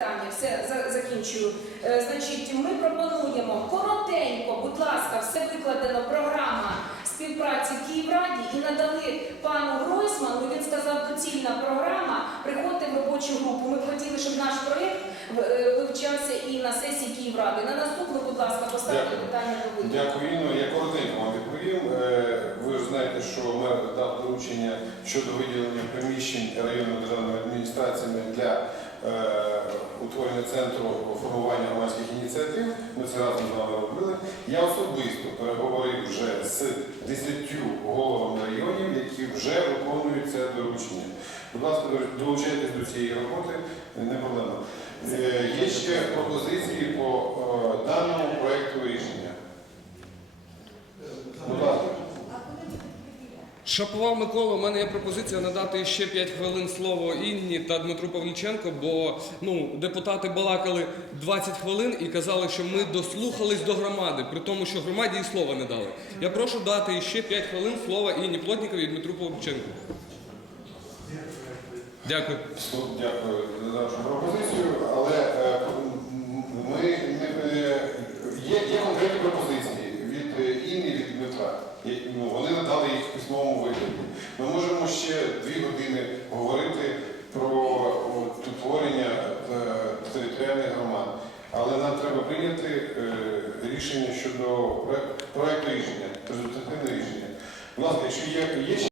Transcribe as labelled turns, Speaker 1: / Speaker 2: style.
Speaker 1: Питання, все закінчую. Е, Значить, ми пропонуємо коротенько, будь ласка, все викладено програма співпраці в Київраді і надали пану Гройсману. Він сказав, доцільна програма. Приходьте в робочу групу. Ми б хотіли, щоб наш проєкт е, вивчався і на сесії Київради. На наступну, будь ласка, поставте питання до вибору.
Speaker 2: Дякую, Інно. Я коротенько вам відповім. Е, Ви ж знаєте, що мер дав доручення щодо виділення приміщень районної державної адміністраціями для утворення центру формування громадських ініціатив. Ми це разом з вами робили. Я особисто переговорив вже з 10 головами районів, які вже виконують це доручення. Будь ласка, долучайтесь до цієї роботи, не проблема. Е, Є ще пропозиції по е, даному проекту рішення. Будь ласка.
Speaker 3: Шапова Микола, у мене є пропозиція надати ще 5 хвилин слово Інні та Дмитру Павліченко, бо ну, депутати балакали 20 хвилин і казали, що ми дослухались до громади, при тому, що громаді і слова не дали. Я прошу дати ще 5 хвилин слова Інні Плотніковій і Дмитру Павліченку. Дякую.
Speaker 2: Дякую за вашу пропозицію, але е, ми не є, конкретні пропозиції від е, Інни, від Дмитра. Письмовому вигляді. Ми можемо ще дві години говорити про утворення е, територіальних громад. Але нам треба прийняти е, рішення щодо проекту рішення, результативне рішення. Власне, ласка, якщо є ще